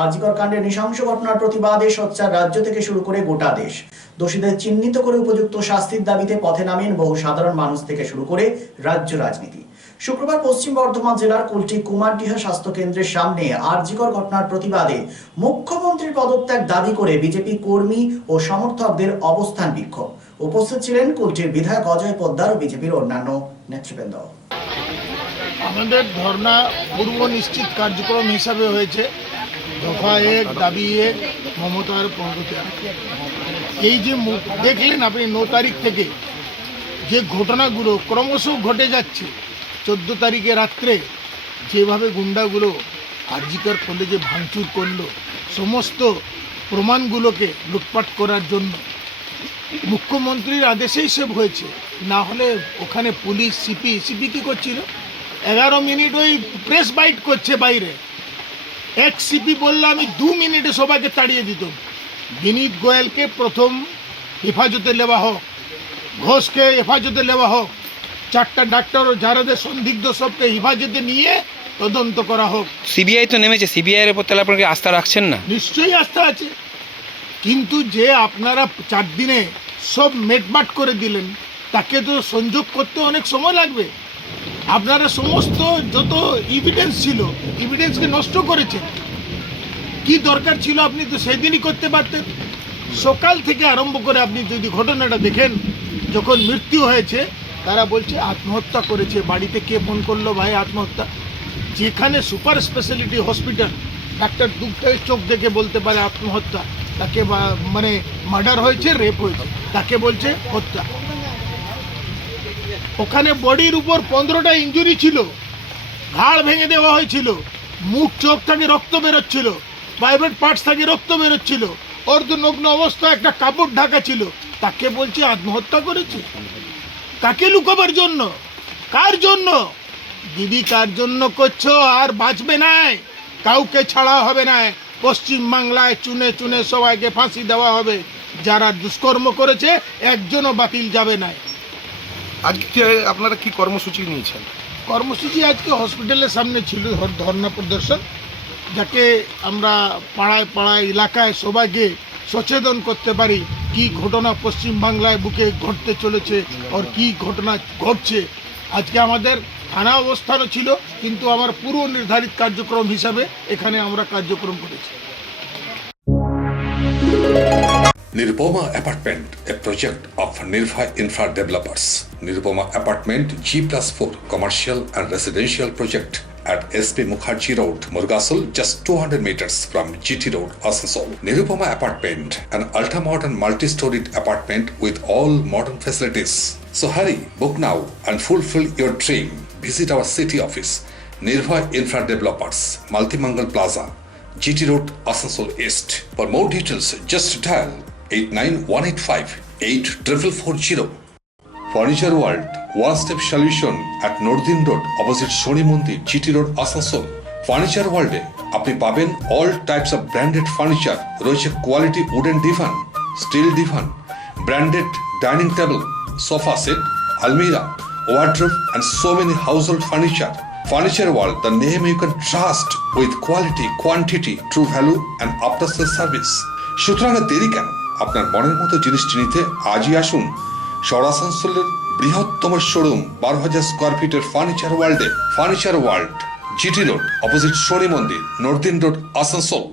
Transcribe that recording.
আরজিকর কাণ্ডে নৃশংস ঘটনার প্রতিবাদে সোচ্চার রাজ্য থেকে শুরু করে গোটা দেশ। দোষীদের চিহ্নিত করে উপযুক্ত শাস্তির দাবিতে পথে নামেন বহু সাধারণ মানুষ থেকে শুরু করে রাজ্য রাজনীতি। শুক্রবার পশ্চিম বর্ধমান জেলার কুলটি কুমারডিহা স্বাস্থ্য কেন্দ্রের সামনে আরজিকর ঘটনার প্রতিবাদে মুখ্যমন্ত্রীর পদত্যাগ দাবি করে বিজেপি কর্মী ও সমর্থকদের অবস্থান বিক্ষোভ। উপস্থিত ছিলেন কুলটির বিধায়ক অজয় পোদ্দার ও বিজেপির অন্যান্য নেতৃবৃন্দ। আমাদের ধর্না পূর্ব নিশ্চিত কার্যক্রম হিসাবে হয়েছে দফা 1 দাবি 1 মমতার পদত্যাগ। এই যে দেখলেন আপনি 9 তারিখ থেকে যে ঘটনাগুলো ক্রমশ ঘটে যাচ্ছে, 14 তারিখে রাত্রে যেভাবে গুন্ডাগুলো আরজিকর কলেজে ভাঙচুর করলো, সমস্ত প্রমাণগুলোকে লুটপাট করার জন্য মুখ্যমন্ত্রীর আদেশেই সব হয়েছে। না হলে ওখানে পুলিশ সিপি কি করছিল, 11 মিনিট ওই প্রেস বাইট করছে বাইরে। এক সিপি বললে আমি 2 মিনিটে সবাইকে তাড়িয়ে দিতাম। বিনীত গোয়েলকে প্রথম হেফাজতে নেওয়া হোক, ঘোষকে হেফাজতে নেওয়া হোক, 4টা ডাক্তার ও যারাদের সন্দিগ্ধ সবকে হেফাজতে নিয়ে তদন্ত করা হোক। সিবিআই তো নেমেছে, সিবিআই এর উপর তাহলে আপনাকে আস্থা রাখছেন না? নিশ্চয়ই আস্থা আছে, কিন্তু যে আপনারা 4 দিনে সব মেটমাট করে দিলেন, তাকে তো সংযোগ করতে অনেক সময় লাগবে। আপনারা সমস্ত যত এভিডেন্স ছিল, এভিডেন্সকে নষ্ট করেছেন। কি দরকার ছিল, আপনি তো সেদিনই করতে পারতেন। সকাল থেকে আরম্ভ করে আপনি যদি ঘটনাটা দেখেন, যখন মৃত্যু হয়েছে তারা বলছে আত্মহত্যা করেছে। বাড়িতে কে ফোন করলো ভাই আত্মহত্যা? যেখানে সুপার স্পেশালিটি হসপিটাল, ডাক্তার দুঃখের চোখ দেখে বলতে পারে আত্মহত্যা, তাকে মানে মার্ডার হয়েছে, রেপ হয়েছে, তাকে বলছে হত্যা। ওখানে বডির উপর 15টা ইঞ্জুরি ছিল, ঘাড় ভেঙে দেওয়া হয়েছিল, মুখ চোখ থেকে রক্ত বেরোচ্ছিল, প্রাইভেট পার্টস থেকে রক্ত বেরোচ্ছিল, অর্ধনগ্ন অবস্থা একটা কাপড় ঢাকা ছিল, তাকে বলছে আত্মহত্যা করেছে। কাকে লুকাবার জন্য? কার জন্য? দিদি কার জন্য করছো? আর বাঁচবে না, কাউকে ছাড়া হবে না। পশ্চিম বাংলায় চুনে চুনে সবাইকে ফাঁসি দেওয়া হবে। যারা দুষ্কর্ম করেছে একজনও বাতিল যাবে না। আজকে আপনারা কি কর্মসূচি নিয়েছেন? কর্মসূচি আজকে হসপিটালের সামনে ছিল ধর্ণা প্রদর্শন, যাকে আমরা পাড়ায় পাড়ায় এলাকায় সবাইকে সচেতন করতে পারি কি ঘটনা পশ্চিম বাংলায় বুকে ঘটতে চলেছে আর কি ঘটনা ঘটছে। আজকে আমাদের থানা অবস্থানও ছিল, কিন্তু আমার পূর্ব নির্ধারিত কার্যক্রম হিসাবে এখানে আমরা কার্যক্রম করেছি। Nirupoma Apartment, a project of Nirbhay Infra Developers. Nirupoma Apartment G+4 commercial and residential project at SP Mukherjee Road, Murgasol, just 200 meters from GT Road, Asansol. Nirupoma Apartment, an ultra-modern multi-storied apartment with all modern facilities. So hurry, book now and fulfill your dream. Visit our city office, Nirbhay Infra Developers, Multimangal Plaza, GT Road, Asansol East. For more details, just dial 89185-8440. Furniture World, one-step solution at Nordin Road, opposite Shoni Mandir, GT Road, Asansol. Furniture World আপনি পাবেন all types of branded furniture, রয়েছে quality wooden divan, steel divan, branded dining table, sofa set, almirah, wardrobe and so many household furniture. Furniture World, the name you can trust with quality, quantity, true value and after sales service. সুতরাং দেরি কেন? আপনার মনের মতো জিনিসটি নিতে আজই আসুন শহর আসানসোলের বৃহত্তম শোরুম 12,000 স্কোয়ার ফিটের ফার্নিচার ওয়ার্ল্ডে। Furniture world, GT road, opposite Shani Mandir, northern road, Asansol.